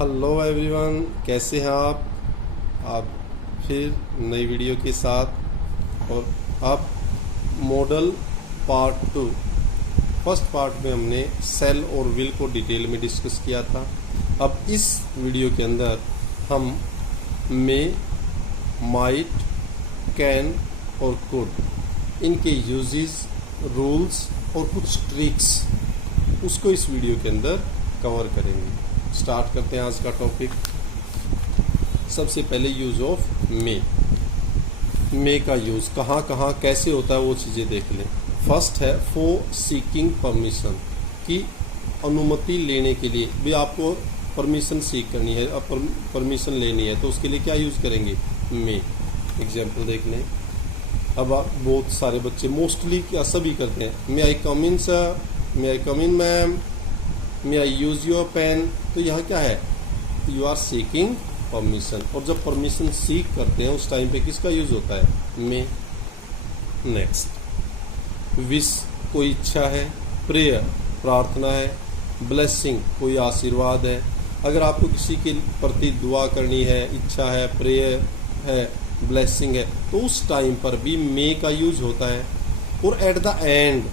Hello everyone, कैसे हैं आप फिर नई वीडियो के साथ। और अब मॉडल पार्ट 2 फर्स्ट पार्ट में हमने सेल और विल को डिटेल में डिस्कस किया था। अब इस वीडियो के अंदर हम मे, माइट, कैन और कुड इनके यूजेस, रूल्स और कुछ ट्रिक्स उसको इस वीडियो के अंदर कवर करेंगे। स्टार्ट करते हैं आज का टॉपिक। सबसे पहले यूज ऑफ मे का यूज कहाँ कहाँ कैसे होता है वो चीज़ें देख लें। फर्स्ट है फॉर सीकिंग परमिशन, की अनुमति लेने के लिए भी आपको परमिशन सीख करनी है, अब परमिशन लेनी है तो उसके लिए क्या यूज करेंगे, मे। एग्जाम्पल देख लें। अब आप बहुत सारे बच्चे मोस्टली क्या सभी करते हैं, may I come in sir, may I come in ma'am, may I use your pen. तो यहाँ क्या है, यू आर सीकिंग परमिशन। और जब परमिशन सीख करते हैं उस टाइम पे किसका यूज होता है, मे। नेक्स्ट, विश कोई इच्छा है, प्रेयर प्रार्थना है, ब्लेसिंग कोई आशीर्वाद है। अगर आपको किसी के प्रति दुआ करनी है, इच्छा है, प्रेयर है, ब्लेसिंग है, तो उस टाइम पर भी मे का यूज होता है। और at the end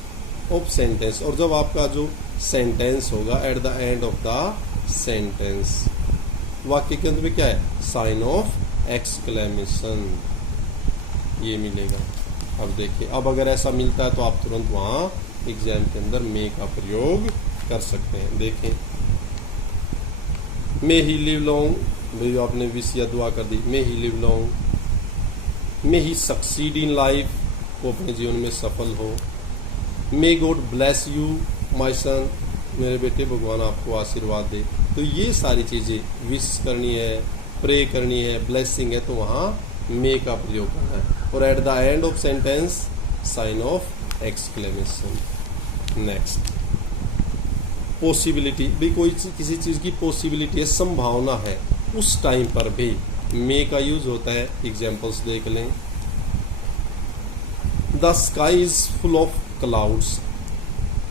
of sentence, और जब आपका जो सेंटेंस होगा eight the end of the sentence, वाक्य के अंत में क्या है, साइन ऑफ एक्सक्लेमेशन ये मिलेगा। अब देखिए, अब अगर ऐसा मिलता है तो आप तुरंत वहां एग्जाम के अंदर मे का प्रयोग कर सकते हैं। देखें, मे ही लिव लॉन्ग, भाई आपने विश या दुआ कर दी, may he live long. May he succeed in life, वो अपने जीवन में सफल हो। May God bless you my son, मेरे बेटे भगवान आपको आशीर्वाद दे। तो ये सारी चीज़ें विश करनी है, प्रे करनी है, ब्लेसिंग है, तो वहाँ मे का प्रयोग करना है। और at the end of sentence sign of exclamation. Next, possibility, भी कोई किसी चीज़ की पॉसिबिलिटी है, संभावना है, उस टाइम पर भी मे का यूज होता है। एग्जाम्पल्स देख लें। The sky is full of clouds,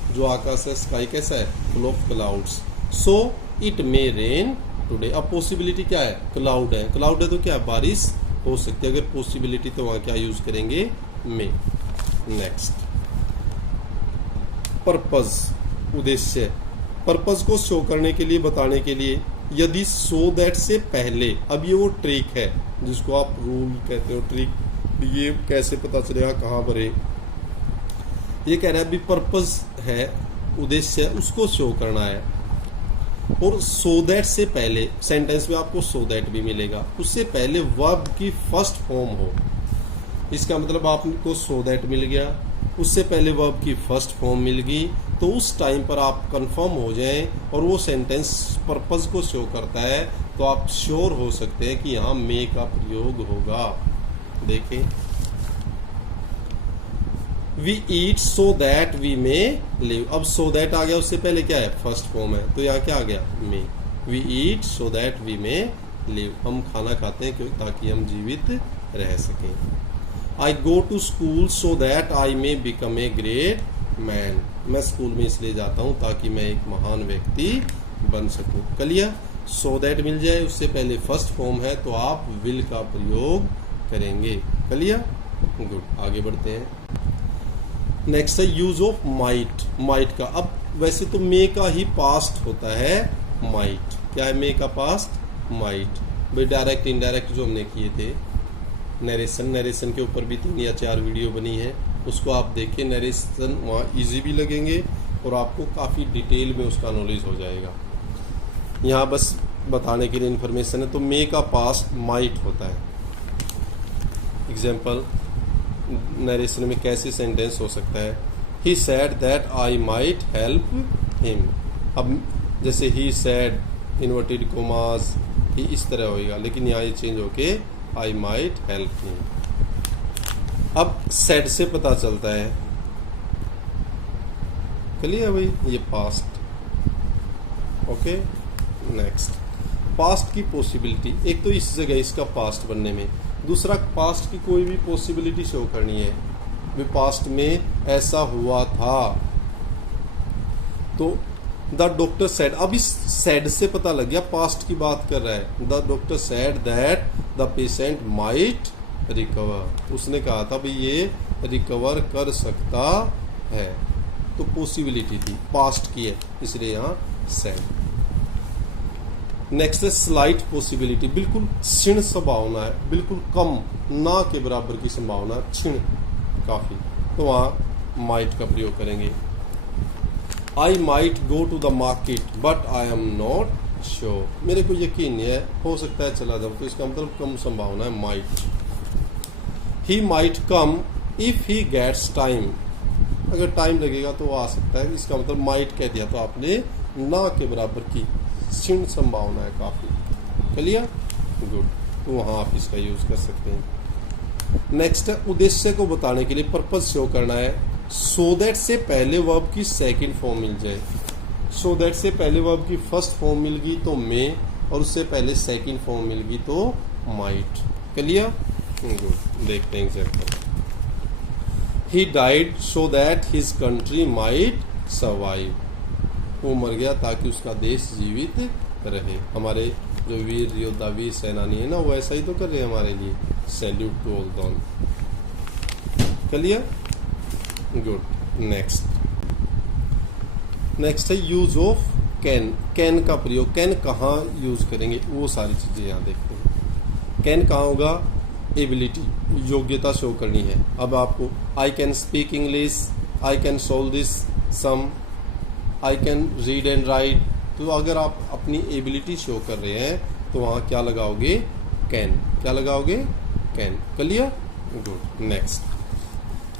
जो आकाश है, स्काई कैसा है, full of clouds, so it may rain today. अब पॉसिबिलिटी क्या है, क्लाउड है, क्लाउड है तो क्या है, बारिश हो सकती है। अगर पॉसिबिलिटी तो वहां क्या यूज करेंगे, मे। नेक्स्ट, पर्पज, उद्देश्य, पर्पज को शो करने के लिए, बताने के लिए। यदि सो दैट से पहले, अब ये वो ट्रिक है जिसको आप रूल कहते हो, ट्रिक, ये कैसे पता चलेगा कहाँ पर है। ये कह रहा है भी पर्पज है, उद्देश्य है, उसको शो करना है। और सो दैट से पहले सेंटेंस में आपको सो दैट भी मिलेगा, उससे पहले वर्ब की फर्स्ट फॉर्म हो। इसका मतलब आपको सो दैट मिल गया, उससे पहले वर्ब की फर्स्ट फॉर्म मिल गई, तो उस टाइम पर आप कंफर्म हो जाएं और वो सेंटेंस पर्पज को शो करता है, तो आप श्योर हो सकते हैं कि यहाँ मे का प्रयोग होगा। देखें, we eat so that we may live. अब सो दैट आ गया, उससे पहले क्या है, फर्स्ट फॉर्म है, तो यहाँ क्या आ गया, may. We eat so that we may live, हम खाना खाते हैं क्यों, ताकि हम जीवित रह सकें। I go to school so that I may become a great man, मैं स्कूल में इसलिए जाता हूँ ताकि मैं एक महान व्यक्ति बन सकूँ। क्लियर, सो दैट मिल जाए, उससे पहले फर्स्ट फॉर्म है, तो आप विल का प्रयोग करेंगे। क्लियर, गुड, आगे बढ़ते हैं। नेक्स्ट है यूज ऑफ माइट, माइट का। अब वैसे तो मे का ही पास्ट होता है माइट, क्या है मे का पास्ट, माइट। भाई डायरेक्ट इनडायरेक्ट जो हमने किए थे, नरेशन के ऊपर भी 3 या 4 वीडियो बनी है, उसको आप देखिए। नरेशन वहाँ इजी भी लगेंगे और आपको काफ़ी डिटेल में उसका नॉलेज हो जाएगा। यहाँ बस बताने के लिए इन्फॉर्मेशन है। तो मे का पास्ट माइट होता है। एग्जाम्पल, नरेशन में कैसे सेंटेंस हो सकता है, he said that I might help him. अब जैसे he said, inverted commas, he इस तरह होएगा, लेकिन यहाँ ये चेंज होके आई माइट हेल्प हिम। अब सैड से पता चलता है, क्लियर भाई, ये पास्ट। ओके, नेक्स्ट, पास्ट की पॉसिबिलिटी। एक तो इस जगह इसका पास्ट बनने में, दूसरा पास्ट की कोई भी पॉसिबिलिटी शो करनी है, भी पास्ट में ऐसा हुआ था, तो द डॉक्टर सेड, अब इस सेड से पता लग गया पास्ट की बात कर रहा है। The doctor said that the patient might recover, उसने कहा था भाई ये रिकवर कर सकता है, तो पॉसिबिलिटी थी, पास्ट की है इसलिए यहाँ सेड। नेक्स्ट है स्लाइट पॉसिबिलिटी, बिल्कुल क्षीण संभावना है, बिल्कुल कम, ना के बराबर की संभावना, क्षीण काफी, तो वहां माइट का प्रयोग करेंगे। I might go to the market but I am not sure, मेरे को यकीन नहीं है, हो सकता है चला जाऊं, तो इसका मतलब कम संभावना है, might. He might come if he gets time, अगर टाइम लगेगा तो वो आ सकता है, इसका मतलब माइट कह दिया तो आपने ना के बराबर की क्षीण संभावना है काफी, क्लियर, गुड, तो वहां आप इसका यूज कर सकते हैं। नेक्स्ट है उद्देश्य को बताने के लिए, पर्पज शो करना है, सो दैट से पहले वर्ब की सेकंड फॉर्म मिल जाए, सो दैट से पहले वर्ब की फर्स्ट फॉर्म मिल गई तो मे, और उससे पहले सेकंड फॉर्म मिल गई तो माइट, क्लियर, गुड, देखते हैं example. He died so that his country might survive, वो मर गया ताकि उसका देश जीवित रहे। हमारे जो वीर योद्धा, वीर सेनानी है ना, वो ऐसा ही तो कर रहे हैं हमारे लिए, salute to all done, clear, good. Next है यूज ऑफ कैन, कैन का प्रयोग, कैन कहाँ यूज करेंगे वो सारी चीजें यहाँ देखते हैं। कैन कहाँ होगा, एबिलिटी, योग्यता शो करनी है। अब आपको I can speak English, I can solve this sum, I can read and write, तो अगर आप अपनी एबिलिटी शो कर रहे हैं तो वहां क्या लगाओगे, कैन, क्या लगाओगे, कैन, क्लियर, गुड। नेक्स्ट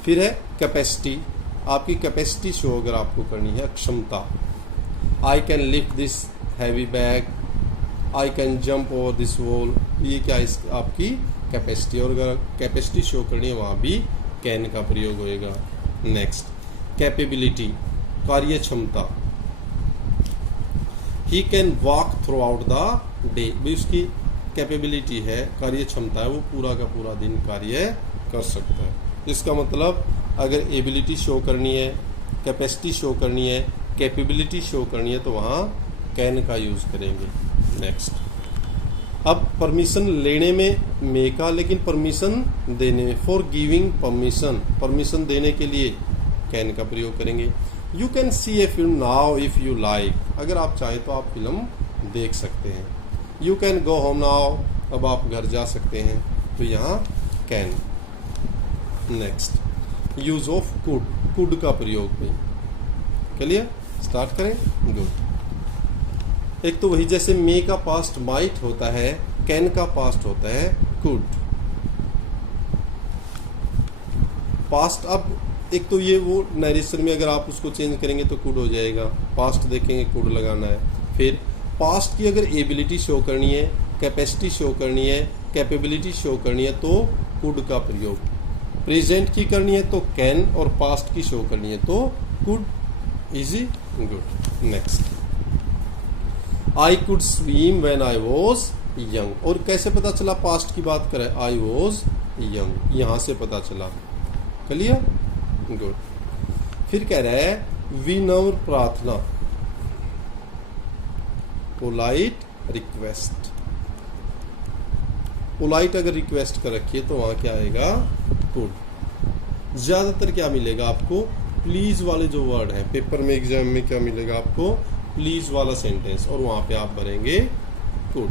फिर है कैपेसिटी, आपकी कैपेसिटी शो अगर आपको करनी है, क्षमता, I can lift this heavy bag, I can jump over this wall, ये क्या इस आपकी कैपेसिटी, और अगर कैपेसिटी शो करनी है वहां भी कैन का प्रयोग होएगा। नेक्स्ट कैपेबिलिटी, कार्य क्षमता, he can walk through out the day, भी उसकी कैपेबिलिटी है, कार्य क्षमता है, वो पूरा का पूरा दिन कार्य कर सकता है। इसका मतलब अगर एबिलिटी शो करनी है, कैपेसिटी शो करनी है, कैपेबिलिटी शो करनी है तो वहां कैन का यूज करेंगे। नेक्स्ट, अब परमिशन लेने में मे का, लेकिन परमिशन देने में, फॉर गिविंग परमिशन, परमिशन देने के लिए कैन का प्रयोग करेंगे। You can see A film now if you like, अगर आप चाहें तो आप फिल्म देख सकते हैं। You can go home now, अब आप घर जा सकते हैं, तो यहाँ can. Next, use of could, could का प्रयोग भी, क्लियर, स्टार्ट करें, गुड। एक तो वही जैसे मे का पास्ट माइट होता है, कैन का पास्ट होता है कुड। पास्ट, अब एक तो ये वो नरेशन में अगर आप उसको चेंज करेंगे तो कुड हो जाएगा, पास्ट देखेंगे कुड लगाना है। फिर पास्ट की अगर एबिलिटी शो करनी है, कैपेसिटी शो करनी है, कैपेबिलिटी शो करनी है तो कुड का प्रयोग। प्रेजेंट की करनी है तो कैन, और पास्ट की शो करनी है तो could, easy, good. Next, I could swim when I was young, और कैसे पता चला पास्ट की बात करें, आई वॉज यंग, यहां से पता चला, क्लियर, गुड। फिर कह रहा है विनम्र प्रार्थना, पोलाइट रिक्वेस्ट, पोलाइट अगर रिक्वेस्ट कर रखिए तो वहां क्या आएगा, कुड। ज्यादातर क्या मिलेगा आपको, प्लीज वाले जो वर्ड है, पेपर में एग्जाम में क्या मिलेगा आपको, प्लीज वाला सेंटेंस, और वहां पे आप भरेंगे could.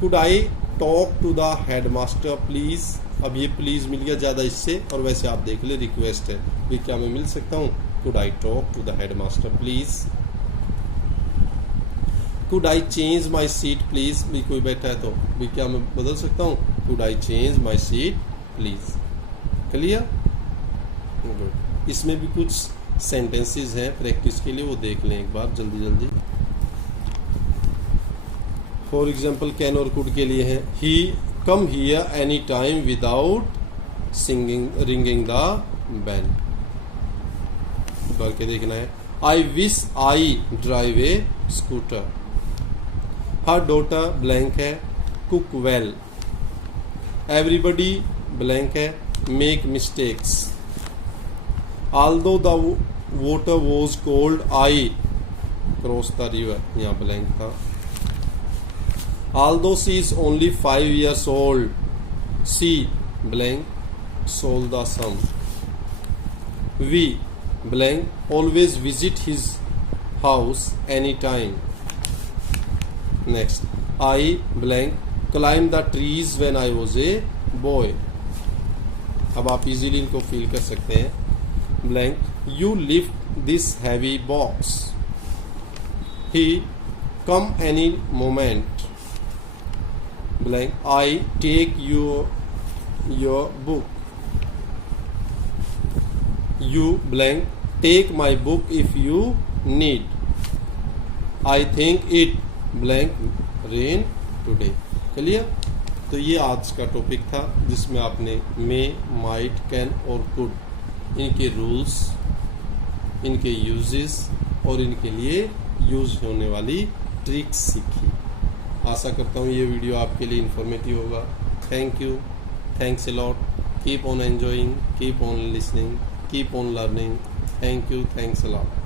Could I talk to the headmaster please, अब ये प्लीज मिल गया ज्यादा इससे, और वैसे आप देख ले रिक्वेस्ट है, भी क्या मैं मिल सकता हूँ, could I talk to the headmaster please. Could I change my seat please, भी कोई बैठा है तो भी क्या मैं बदल सकता हूँ, could I change my seat please, clear, good. इसमें भी कुछ सेंटेंसेस हैं प्रैक्टिस के लिए, वो देख लें एक बार जल्दी जल्दी। फॉर एग्जाम्पल कैन और कुड के लिए है, he come here any time without singing ringing the bell, भर के देखना है। I wish I drive a scooter, her daughter blank है, कुक वेल, एवरीबडी ब्लैंक है, make mistakes, although the water was cold, I crossed the river. यहाँ blank था. Although she is only 5 years old, she blank sold the sum. We blank always visit his house anytime. Next, I blank climbed the trees when I was a boy. अब आप easily इनको feel कर सकते हैं. Blank, you lift this heavy box. He come any moment. Blank, I take your book. You blank take my book if you need. I think it blank rain today. चलिए, तो ये आज का topic था जिसमें आपने मे, माइट, कैन और could इनके रूल्स, इनके यूजेस और इनके लिए यूज होने वाली ट्रिक्स सीखी. आशा करता हूँ ये वीडियो आपके लिए इंफॉर्मेटिव होगा. Thank you, thanks a lot. Keep on enjoying, keep on listening, keep on learning. Thank you, thanks a lot.